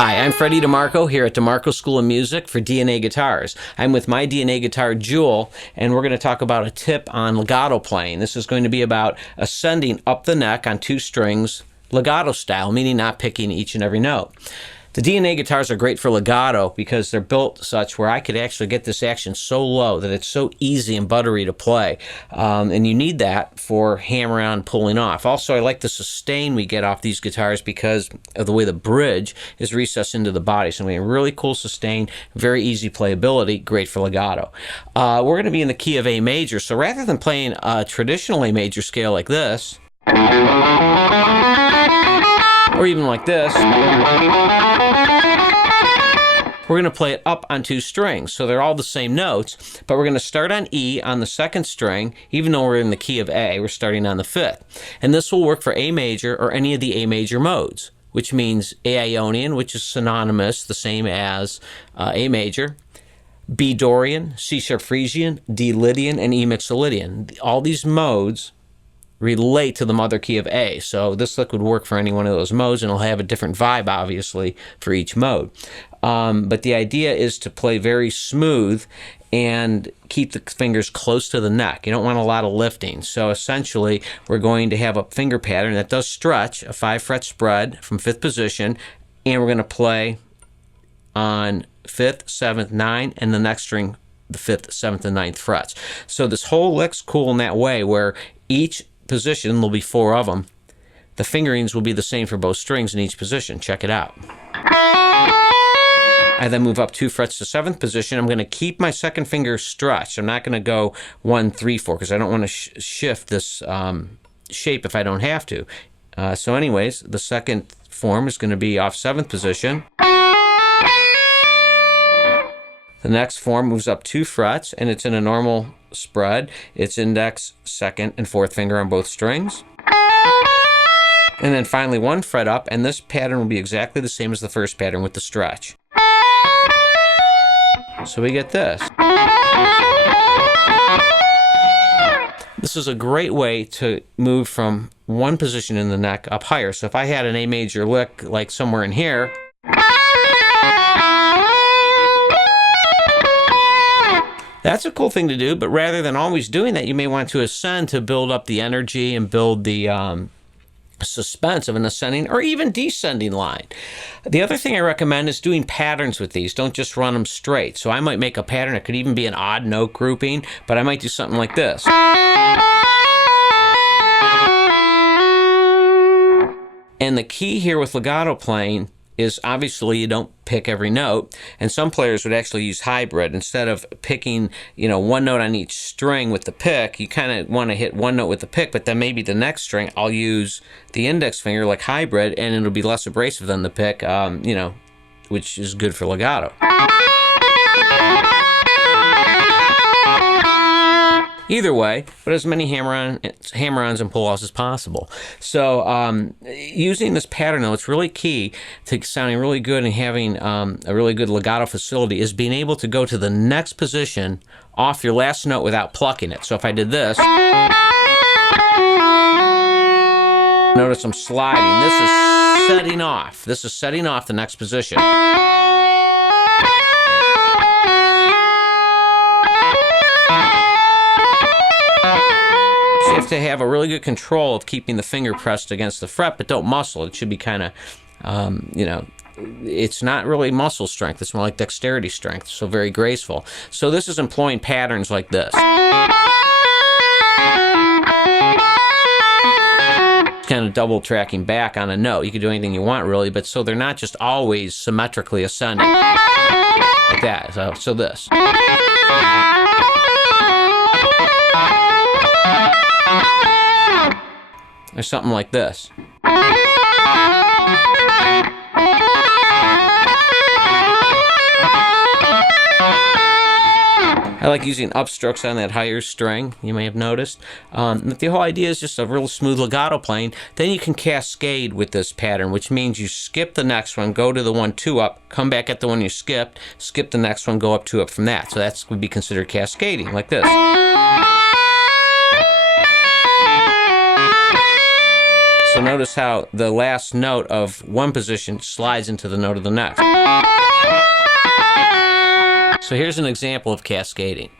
Hi, I'm Freddy DeMarco here at DeMarco School of Music for DNA Guitars. I'm with my DNA guitar, Jewel, and we're going to talk about a tip on legato playing. This is going to be about ascending up the neck on two strings, legato style, meaning not picking each and every note. The DNA guitars are great for legato because they're built such where I could actually get this action so low that it's so easy and buttery to play. And you need that for hammer on, pulling off. Also, I like the sustain we get off these guitars because of the way the bridge is recessed into the body. So we have really cool sustain, very easy playability, great for legato. We're going to be in the key of A major. So rather than playing a traditional A major scale like this, or even like this, we're going to play it up on two strings. So they're all the same notes, but we're going to start on E on the second string. Even though we're in the key of A, we're starting on the fifth. And this will work for A major or any of the A major modes, which means A Ionian, which is synonymous, the same as A major, B Dorian, C sharp Frisian, D Lydian, and E Mixolydian. All these modes relate to the mother key of A. So this lick would work for any one of those modes, and it'll have a different vibe, obviously, for each mode. But the idea is to play very smooth and keep the fingers close to the neck. You don't want a lot of lifting. So essentially, we're going to have a finger pattern that does stretch, a 5-fret spread from 5th position, and we're going to play on 5th, 7th, 9th, and the next string, the 5th, 7th, and 9th frets. So this whole lick's cool in that way, where each position, there'll be 4 of them. The fingerings will be the same for both strings in each position. Check it out. I then move up 2 frets to 7th position. I'm going to keep my second finger stretched. I'm not going to go 1, 3, 4 because I don't want to shift this shape if I don't have to. So anyways, the second form is going to be off 7th position. The next form moves up 2 frets, and it's in a normal spread. It's index, 2nd, and 4th finger on both strings. And then finally 1 fret up, and this pattern will be exactly the same as the first pattern with the stretch. So we get this. This is a great way to move from one position in the neck up higher. So if I had an A major lick like somewhere in here, that's a cool thing to do, but rather than always doing that, you may want to ascend to build up the energy and build the suspense of an ascending or even descending line. The other thing I recommend is doing patterns with these. Don't just run them straight. So I might make a pattern. It could even be an odd note grouping, but I might do something like this. And the key here with legato playing is obviously you don't pick every note, and some players would actually use hybrid. Instead of picking, one note on each string with the pick, you kind of want to hit one note with the pick, but then maybe the next string I'll use the index finger like hybrid, and it'll be less abrasive than the pick, which is good for legato. Either way, but as many hammer-ons and pull-offs as possible. So using this pattern, though, it's really key to sounding really good and having a really good legato facility is being able to go to the next position off your last note without plucking it. So if I did this, notice I'm sliding. This is setting off. This is setting off the next position. You have to have a really good control of keeping the finger pressed against the fret, but don't muscle. It should be kind of, it's not really muscle strength. It's more like dexterity strength, so very graceful. So this is employing patterns like this. Kind of double tracking back on a note. You can do anything you want, really, but so they're not just always symmetrically ascending. Like that. So this. Or something like this. I like using upstrokes on that higher string, you may have noticed. But the whole idea is just a real smooth legato playing. Then you can cascade with this pattern, which means you skip the next one, go to the 1, 2 up, come back at the one you skipped, skip the next one, go up 2 up from that. So that would be considered cascading, like this. So notice how the last note of one position slides into the note of the next. So here's an example of cascading.